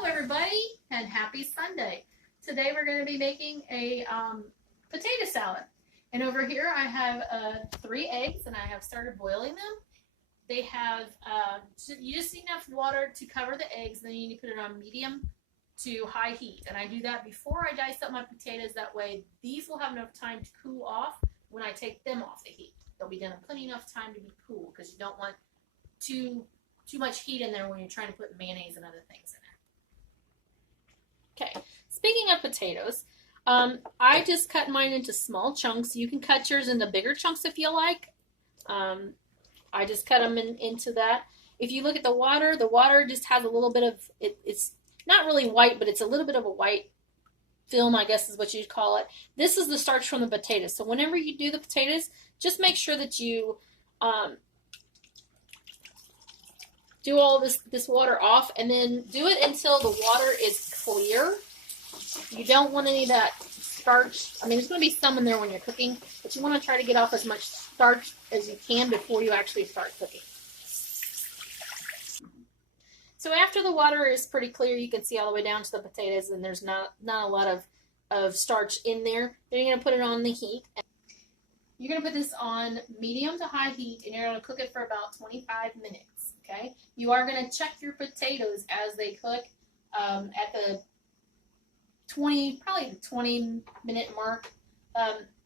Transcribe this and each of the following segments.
Hello everybody and happy Sunday. Today we're going to be making a potato salad. And over here I have 3 eggs and I have started boiling them. They have, you just need enough water to cover the eggs, then you need to put it on medium to high heat. And I do that before I dice up my potatoes, that way these will have enough time to cool off when I take them off the heat. They'll be done in plenty enough time to be cool because you don't want too much heat in there when you're trying to put mayonnaise and other things in there. Okay, speaking of potatoes, I just cut mine into small chunks. You can cut yours into bigger chunks if you like. I just cut them into that. If you look at the water just has a little bit of, it's not really white, but it's a little bit of a white film, I guess is what you'd call it. This is the starch from the potatoes. So whenever you do the potatoes, just make sure that you do all this water off, and then do it until the water is clear. You don't want any of that starch. I mean, there's going to be some in there when you're cooking, but you want to try to get off as much starch as you can before you actually start cooking. So after the water is pretty clear, you can see all the way down to the potatoes, and there's not a lot of starch in there. Then you're going to put it on the heat. You're going to put this on medium to high heat, and you're going to cook it for about 25 minutes. Okay, you are going to check your potatoes as they cook at the 20 minute mark.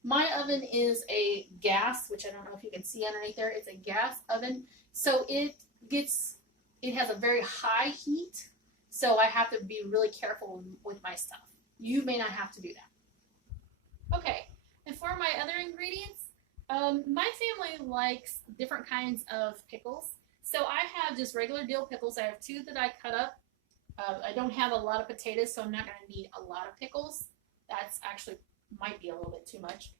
My oven is a gas, which I don't know if you can see underneath there. It's a gas oven, so it has a very high heat. So I have to be really careful with my stuff. You may not have to do that. Okay, and for my other ingredients, my family likes different kinds of pickles. So I have just regular dill pickles. I have 2 that I cut up. I don't have a lot of potatoes, so I'm not going to need a lot of pickles. That's actually might be a little bit too much.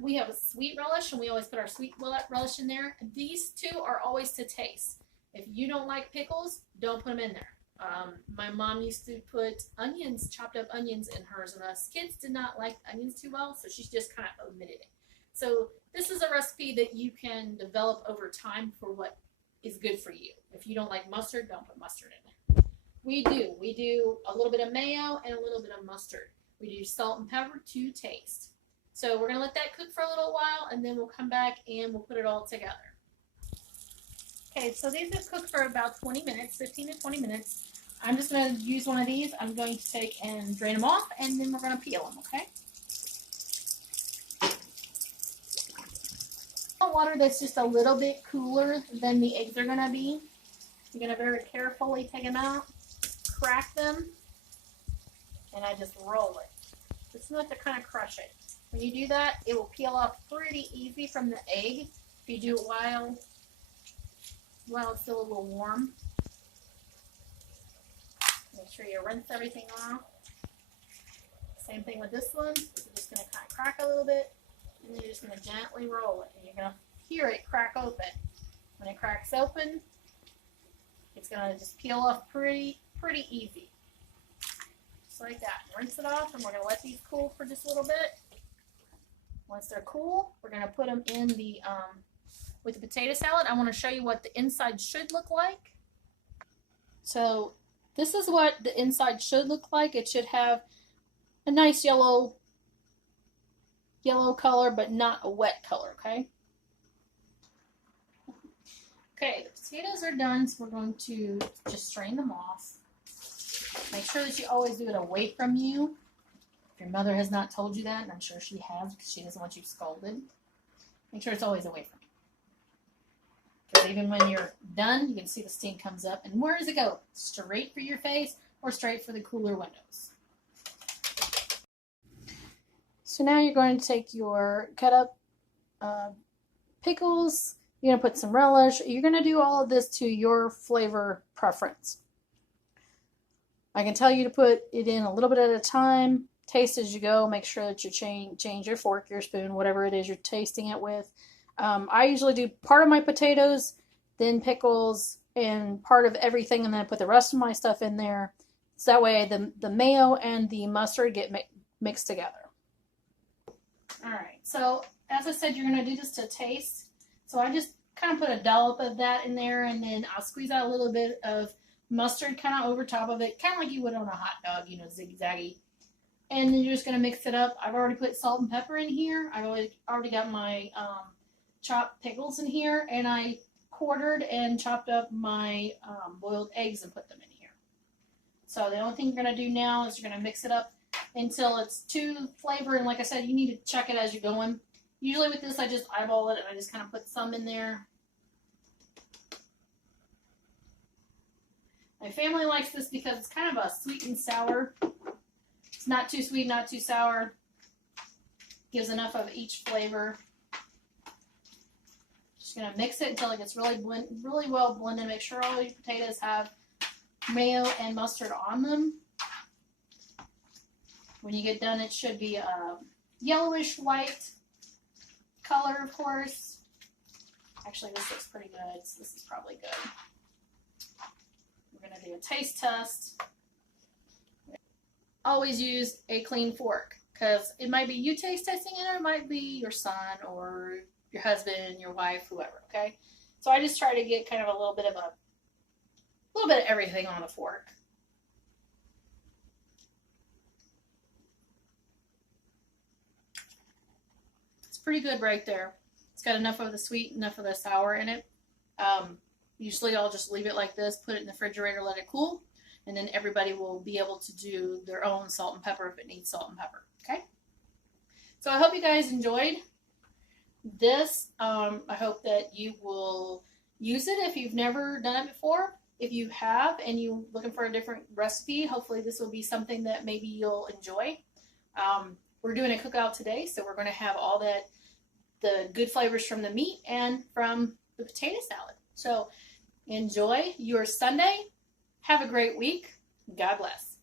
We have a sweet relish, and we always put our sweet relish in there. These 2 are always to taste. If you don't like pickles, don't put them in there. My mom used to put onions, chopped up onions in hers, and us kids did not like onions too well, so she just kind of omitted it. So this is a recipe that you can develop over time for what is good for you. If you don't like mustard, don't put mustard in there. We do a little bit of mayo and a little bit of mustard. We do salt and pepper to taste. So we're going to let that cook for a little while, and then we'll come back and we'll put it all together. Okay, so these have cooked for about 20 minutes, 15 to 20 minutes. I'm just going to use one of these. I'm going to take and drain them off, and then we're going to peel them, okay? Water that's just a little bit cooler than the eggs are going to be. You're going to very carefully take them out, crack them, and I just roll it. Just enough to kind of crush it. When you do that, it will peel off pretty easy from the egg if you do it while it's still a little warm. Make sure you rinse everything off. Same thing with this one. You're just going to kind of crack a little bit, and then you're just going to gently roll it, and you're going to hear it crack open. When it cracks open, it's going to just peel off pretty easy. Just like that. Rinse it off, and we're going to let these cool for just a little bit. Once they're cool, we're going to put them in the, with the potato salad. I want to show you what the inside should look like. So this is what the inside should look like. It should have a nice yellow color, but not a wet color, okay? Okay, the potatoes are done, so we're going to just strain them off. Make sure that you always do it away from you. If your mother has not told you that, and I'm sure she has because she doesn't want you scolded, make sure it's always away from you. Because even when you're done, you can see the steam comes up. And where does it go? Straight for your face or straight for the cooler windows? So now you're going to take your cut up pickles. You're going to put some relish. You're going to do all of this to your flavor preference. I can tell you to put it in a little bit at a time. Taste as you go. Make sure that you change your fork, your spoon, whatever it is you're tasting it with. I usually do part of my potatoes, then pickles, and part of everything, and then I put the rest of my stuff in there. So that way the mayo and the mustard get mixed together. All right, so as I said, you're going to do this to taste. So I just kind of put a dollop of that in there, and then I'll squeeze out a little bit of mustard kind of over top of it, kind of like you would on a hot dog, you know, zigzaggy. And then you're just going to mix it up. I've already put salt and pepper in here. I've already got my chopped pickles in here, and I quartered and chopped up my boiled eggs and put them in here. So the only thing you're going to do now is you're going to mix it up until it's to flavor. And like I said, you need to check it as you're going. Usually with this, I just eyeball it and I just kind of put some in there. My family likes this because it's kind of a sweet and sour. It's not too sweet, not too sour. Gives enough of each flavor. Just gonna mix it until it gets really well blended. Make sure all your potatoes have mayo and mustard on them. When you get done, it should be a yellowish white color, of course. Actually, this looks pretty good, so this is probably good. We're going to do a taste test. Always use a clean fork, because it might be you taste testing it, or it might be your son or your husband, your wife, whoever, okay? So I just try to get kind of a little bit of everything on a fork. It's pretty good right there. It's got enough of the sweet, enough of the sour in it. Usually I'll just leave it like this, put it in the refrigerator, let it cool, and then everybody will be able to do their own salt and pepper if it needs salt and pepper, okay? So I hope you guys enjoyed this. I hope that you will use it if you've never done it before. If you have and you're looking for a different recipe, hopefully this will be something that maybe you'll enjoy. We're doing a cookout today, so we're going to have all the good flavors from the meat and from the potato salad. So enjoy your Sunday. Have a great week. God bless.